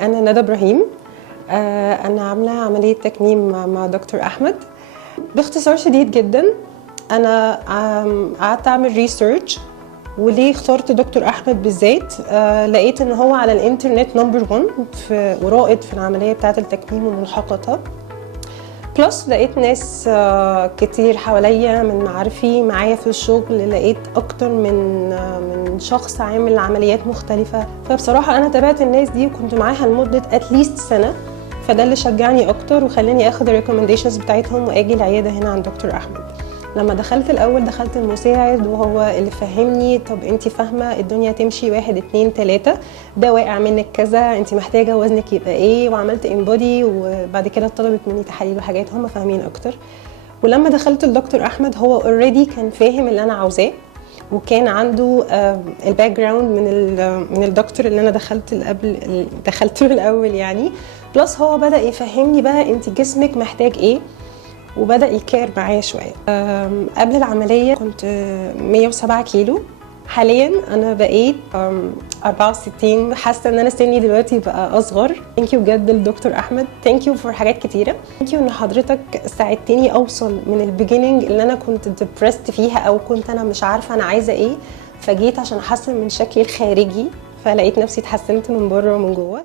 أنا ندى إبراهيم. أنا عاملة عملية تكميم مع دكتور أحمد. باختصار شديد جدا، أنا قعدت أعمل ريسيرش وليه اخترت دكتور أحمد بالذات. لقيت إن هو على الإنترنت نمبر 1 ورائد في العملية بتاعة التكميم وملحقاتها. بلس لقيت ناس كتير حواليا من معارفي معايا في الشغل، لقيت اكتر من شخص عامل عمليات مختلفة. فبصراحة انا تابعت الناس دي وكنت معاها لمدة اتليست سنة، فده اللي شجعني اكتر وخلاني اخد الريكومنديشنز بتاعتهم واجي العيادة هنا عند دكتور احمد. لما دخلت الاول دخلت المساعد وهو اللي فهمني، طب انت فاهمه الدنيا تمشي 1 2 3، ده واقع منك كذا، انت محتاجه وزنك يبقى ايه، وعملت انبودي وبعد كده طلبت مني تحاليل وحاجات، هم فاهمين اكتر. ولما دخلت لدكتور احمد هو اوريدي كان فاهم اللي انا عاوزاه، وكان عنده الباك جراوند من الدكتور اللي انا دخلت له الاول يعني. بلس هو بدا يفهمني بقى انت جسمك محتاج ايه، وبدأ يكير معايا شوية. قبل العملية كنت 107 كيلو، حاليا أنا بقيت 64. حاسة إن أنا سني دلوقتي بقى أصغر. ثانك يو بجد للدكتور أحمد، ثانك يو فور حاجات كتيرة. ثانك يو إن حضرتك ساعدتني أوصل من البيجيننج اللي أنا كنت ديبرست فيها، أو كنت أنا مش عارفة أنا عايزة إيه، فجيت عشان أحسن من شكلي الخارجي، فلقيت نفسي اتحسنت من بره ومن جوه.